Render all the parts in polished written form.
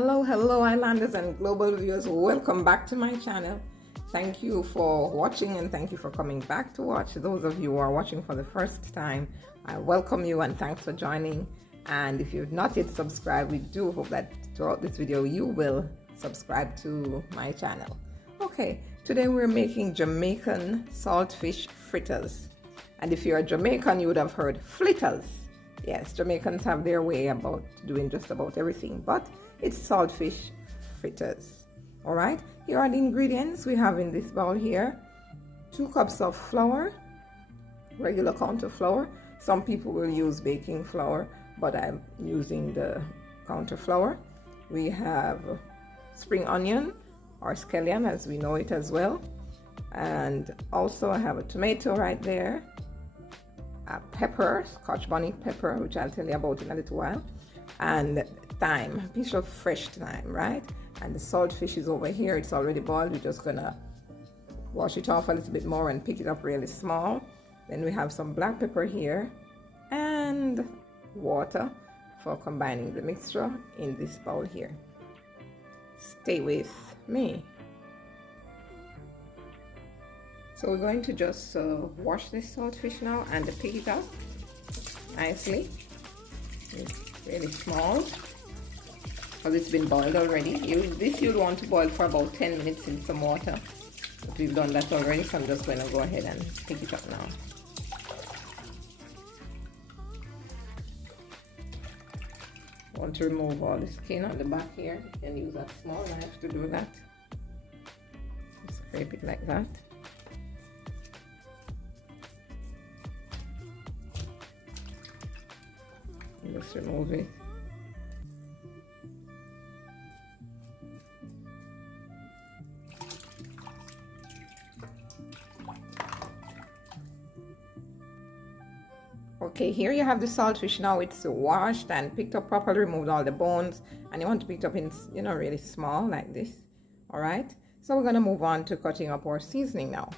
Hello, islanders and global viewers. Welcome back to my channel. Thank you for watching and thank you for coming back to watch. Those of you who are watching for the first time, I welcome you and thanks for joining. And if you've not yet subscribed, we do hope that throughout this video you will subscribe to my channel. Okay, today we're making Jamaican saltfish fritters. And if you're a Jamaican, you would have heard fritters. Yes, Jamaicans have their way about doing just about everything, but it's saltfish fritters. All right, here are the ingredients we have in this bowl here. 2 cups of flour, regular counter flour. Some people will use baking flour, but I'm using the counter flour. We have spring onion or scallion as we know it as well. And also I have a tomato right there. A pepper, Scotch bonnet pepper, which I'll tell you about in a little while, and thyme, a piece of fresh thyme, right? And the saltfish is over here. It's already boiled. We're just gonna wash it off a little bit more and pick it up really small. Then we have some black pepper here and water for combining the mixture in this bowl here. Stay with me. So we're going to just wash this saltfish now and pick it up nicely. It's really small because it's been boiled already. You'll want to boil for about 10 minutes in some water. But we've done that already, so I'm just going to go ahead and pick it up now. Want to remove all the skin on the back here. You can use a small knife to do that. Scrape it like that. Just remove it. Okay, here you have the saltfish. Now it's washed and picked up properly, removed all the bones, and you want to pick it up in, really small like this. All right, so we're going to move on to cutting up our seasoning now.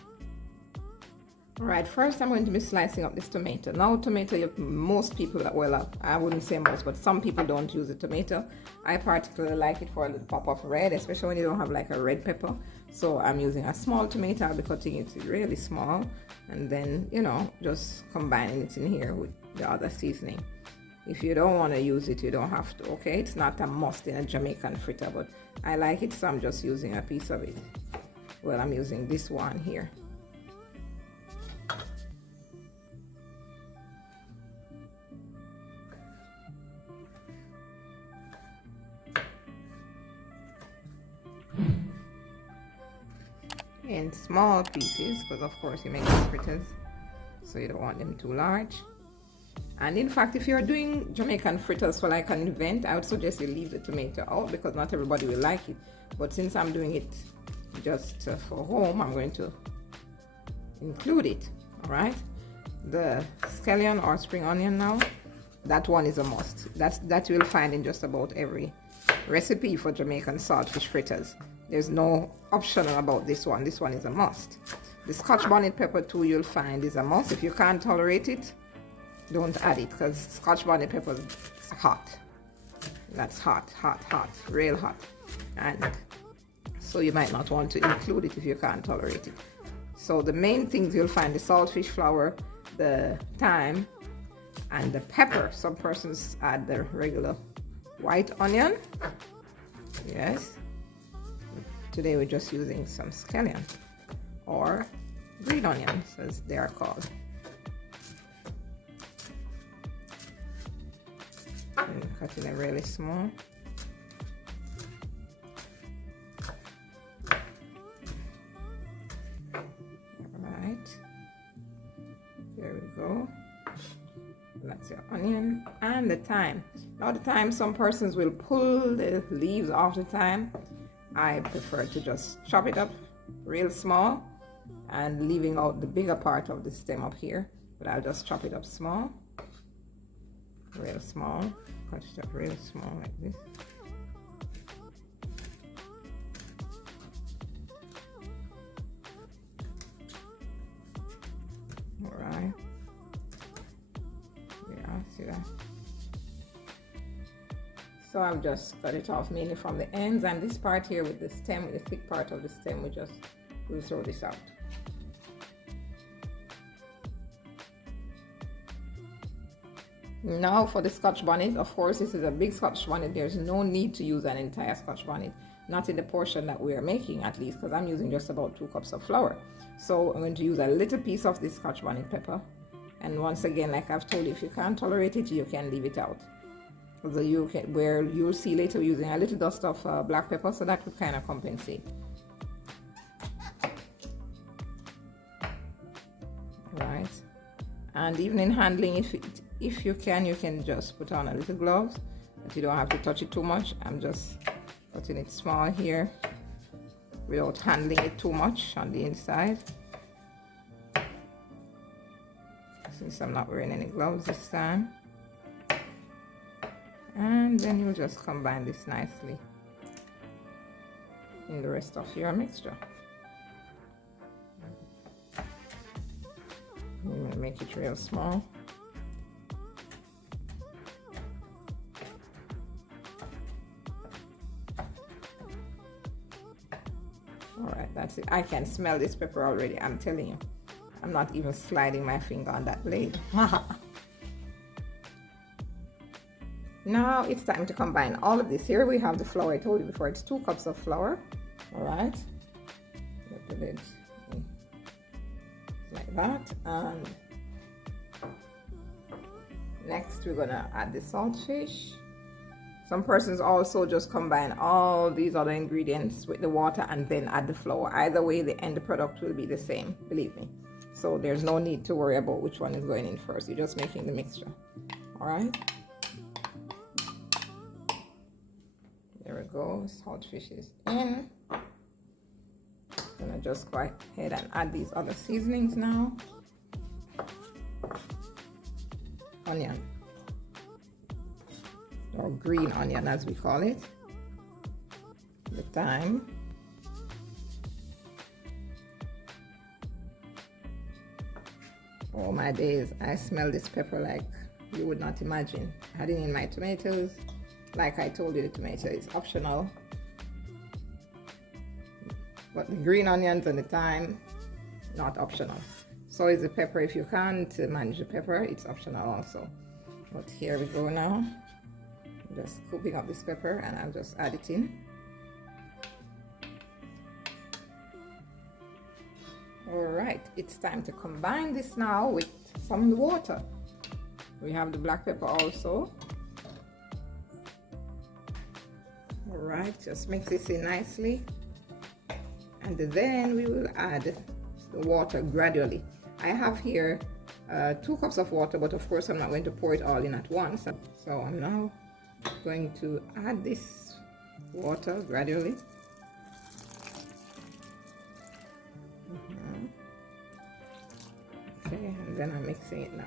All right, first I'm going to be slicing up this tomato. Now tomato, most people, well, I wouldn't say most, but some people don't use the tomato. I particularly like it for a little pop of red, especially when you don't have like a red pepper. So I'm using a small tomato. I'll be cutting it really small and then, just combining it in here with the other seasoning. If you don't want to use it, you don't have to, okay? It's not a must in a Jamaican fritter, but I like it, so I'm just using a piece of it. Well, I'm using this one here. In small pieces, because of course you make fritters, so you don't want them too large. And in fact, if you're doing Jamaican fritters for like an event, I would suggest you leave the tomato out because not everybody will like it. But since I'm doing it just for home, I'm going to include it. All right, the scallion or spring onion now, that one is a must. That you will find in just about every recipe for Jamaican saltfish fritters. There's no optional about this one. This one is a must. The Scotch bonnet pepper too, you'll find is a must. If you can't tolerate it, don't add it because Scotch bonnet pepper is hot. That's hot, real hot. And so you might not want to include it if you can't tolerate it. So the main things you'll find: the saltfish flour, the thyme, and the pepper. Some persons add the regular white onion. Yes. Today we're just using some scallion or green onions as they are called. And cutting it really small. Alright, there we go. That's your onion and the thyme. Now the thyme, some persons will pull the leaves off the thyme. I prefer to just chop it up real small and leaving out the bigger part of the stem up here, but I'll just chop it up small, real small, cut it up real small like this. All right, yeah, see that? So I've just cut it off mainly from the ends, and this part here with the stem, with the thick part of the stem, we'll throw this out. Now for the Scotch bonnet, of course this is a big Scotch bonnet. There's no need to use an entire Scotch bonnet, not in the portion that we are making at least, because I'm using just about 2 cups of flour. So I'm going to use a little piece of this Scotch bonnet pepper, and once again, like I've told you, if you can't tolerate it, you can leave it out. So you'll see later using a little dust of black pepper, so that would kind of compensate. Right, and even in handling, if you can just put on a little gloves, but you don't have to touch it too much. I'm just cutting it small here without handling it too much on the inside, since I'm not wearing any gloves this time. And then you'll just combine this nicely in the rest of your mixture. I'm going to make it real small. Alright, that's it. I can smell this pepper already, I'm telling you. I'm not even sliding my finger on that blade. Now it's time to combine all of this. Here we have the flour. I told you before, it's 2 cups of flour. Alright. Put it like that. And next we're gonna add the saltfish. Some persons also just combine all these other ingredients with the water and then add the flour. Either way, the end product will be the same, believe me. So there's no need to worry about which one is going in first. You're just making the mixture. Alright. There we go. Saltfish is in. I'm gonna just go ahead and add these other seasonings now. Onion, or green onion as we call it. The thyme. Oh my days, I smell this pepper like you would not imagine. Adding in my tomatoes. Like I told you, the tomato is optional, but the green onions and the thyme, not optional. So is the pepper. If you can't manage the pepper, it's optional also. But here we go now. I'm just scooping up this pepper and I'll just add it in. Alright, it's time to combine this now with some water. We have the black pepper also. Alright, just mix this in nicely, and then we will add the water gradually. I have here 2 cups of water, but of course I'm not going to pour it all in at once. So I'm now going to add this water gradually. Okay, and then I'm mixing it now.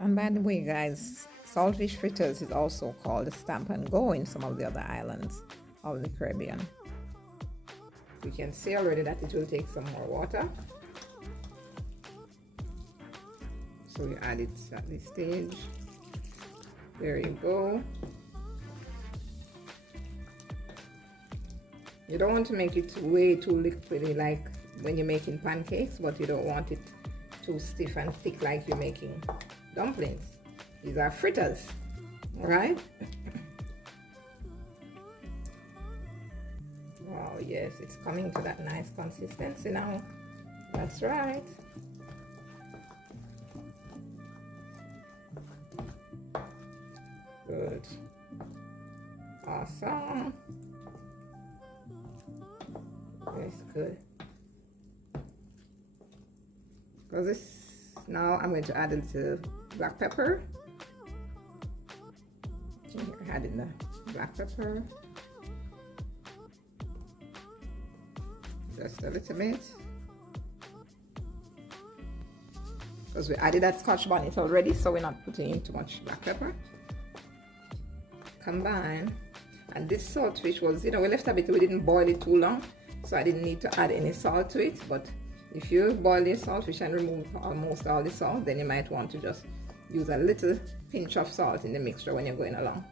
And by the way, guys, saltfish fritters is also called a stamp and go in some of the other islands of the Caribbean. You can see already that it will take some more water. So you add it at this stage. There you go. You don't want to make it way too liquidy like when you're making pancakes, but you don't want it too stiff and thick like you're making dumplings. These are fritters, all right? Wow, yes, it's coming to that nice consistency now. That's right. Good. Awesome. That's good. Because this, now I'm going to add a little black pepper. Here, adding the black pepper. Just a little bit. Because we added that Scotch bonnet already, so we're not putting in too much black pepper. Combine. And this saltfish was, we left a bit, we didn't boil it too long, so I didn't need to add any salt to it. But if you boil your saltfish and remove almost all the salt, then you might want to just use a little pinch of salt in the mixture when you're going along.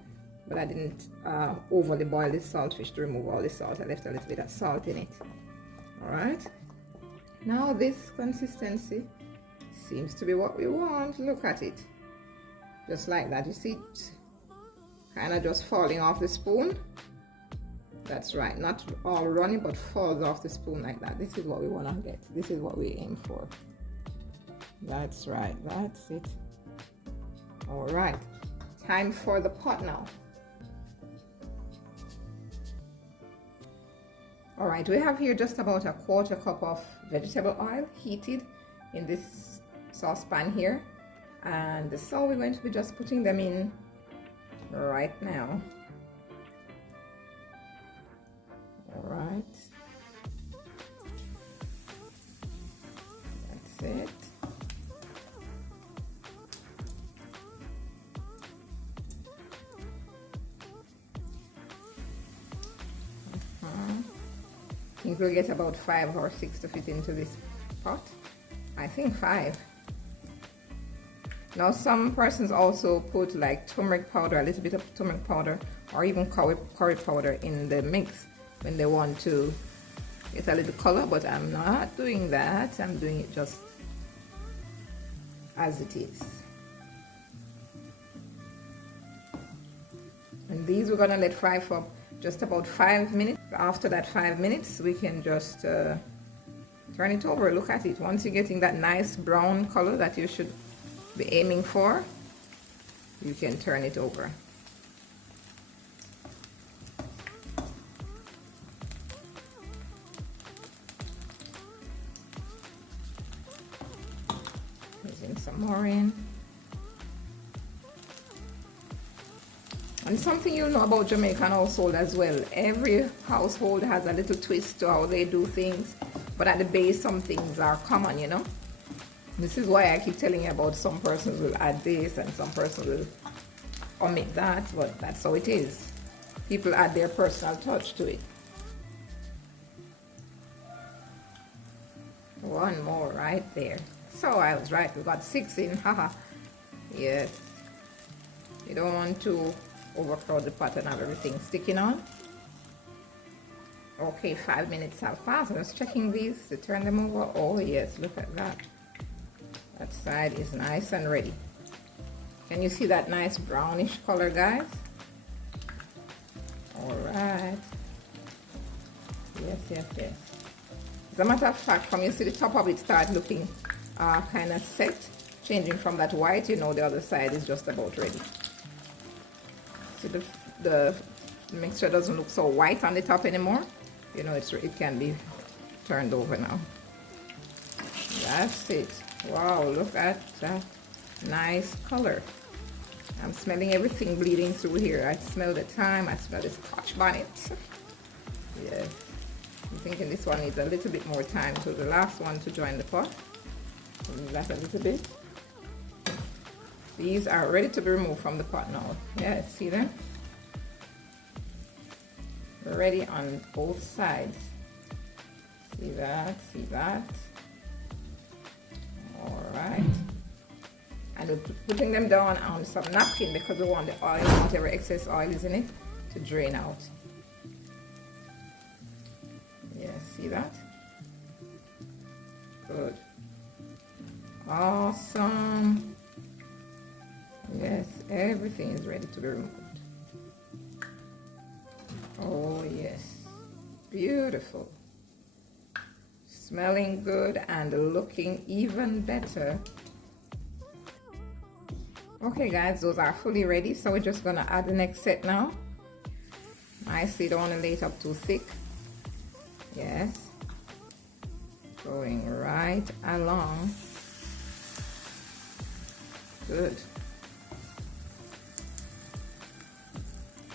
But I didn't overly boil this saltfish to remove all the salt. I left a little bit of salt in it. All right. Now this consistency seems to be what we want. Look at it. Just like that. You see it kind of just falling off the spoon. That's right. Not all runny, but falls off the spoon like that. This is what we want to get. This is what we aim for. That's right. That's it. All right. Time for the pot now. All right, we have here just about a 1/4 cup of vegetable oil heated in this saucepan here. And so we're going to be just putting them in right now. All right. That's it. I think we'll get about 5 or 6 to fit into this pot. I think 5. Now some persons also put like turmeric powder, a little bit of turmeric powder, or even curry powder in the mix when they want to get a little color, but I'm not doing that. I'm doing it just as it is. And these we're gonna let fry for just about 5 minutes. After that 5 minutes, we can just turn it over. Look at it. Once you're getting that nice brown color that you should be aiming for, you can turn it over. Using some more in. And something you'll know about Jamaican household as well, every household has a little twist to how they do things, but at the base some things are common, you know. This is why I keep telling you about some persons will add this and some persons will omit that, but that's how it is. People add their personal touch to it. One more right there. So I was right, we got 6 in, haha. Yes. You don't want to overcrowd the pot and have everything sticking on. Okay, 5 minutes have passed. I'm just checking these to turn them over. Oh yes, look at that. That side is nice and ready. Can you see that nice brownish color, guys? All right. Yes, yes, yes. As a matter of fact, from you see the top of it start looking kind of set, changing from that white, you know the other side is just about ready. So the mixture doesn't look so white on the top anymore. You know, it can be turned over now. That's it. Wow, look at that nice color. I'm smelling everything bleeding through here. I smell the thyme, I smell the Scotch bonnet. Yes. I'm thinking this one needs a little bit more time, so the last one to join the pot. Leave that a little bit. These are ready to be removed from the pot now. Yeah, see them? Ready on both sides. See that? See that? All right. And we're putting them down on some napkin because we want the oil, whatever excess oil is in it, to drain out. Yeah, see that? Good. Awesome. Yes, everything is ready to be removed. Oh yes, beautiful. Smelling good and looking even better. Okay guys, those are fully ready, so we're just gonna add the next set now. Nicely, don't want to lay it up too thick. Yes, going right along. Good.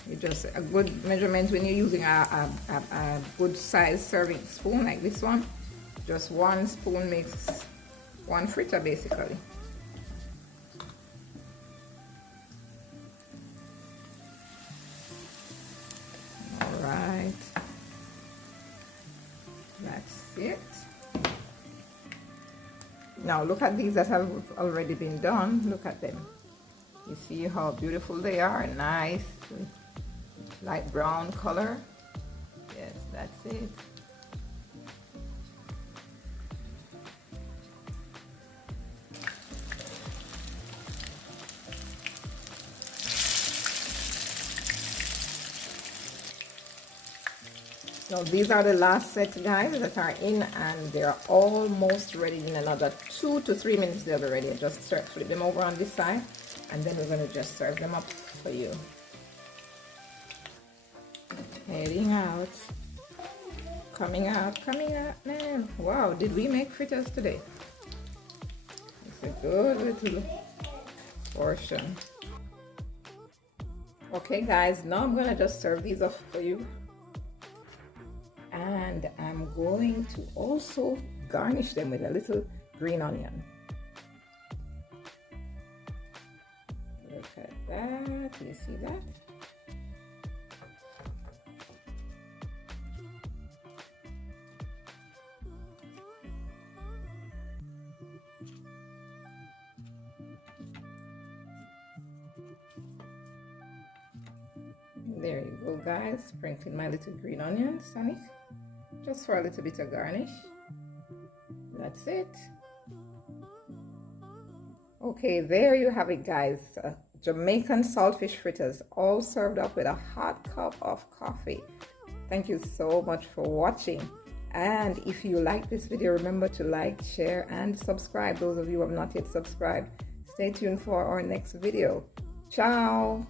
You just a good measurement when you're using a good size serving spoon like this one. Just 1 spoon makes 1 fritter basically. All right, that's it. Now look at these that have already been done. Look at them. You see how beautiful they are? Nice, light brown color. Yes, that's it. So these are the last set, guys, that are in, and they're almost ready. In another 2 to 3 minutes they'll be ready. Just flip them over on this side, and then we're going to just serve them up for you. Heading out, coming out, man. Wow, did we make fritters today? It's a good little portion. Okay guys, now I'm going to just serve these up for you. And I'm going to also garnish them with a little green onion. Look at that. You see that? There you go, guys. Sprinkling my little green onions on it, just for a little bit of garnish. That's it. Okay, there you have it, guys. Jamaican saltfish fritters, all served up with a hot cup of coffee. Thank you so much for watching. And if you like this video, remember to like, share, and subscribe. Those of you who have not yet subscribed, stay tuned for our next video. Ciao.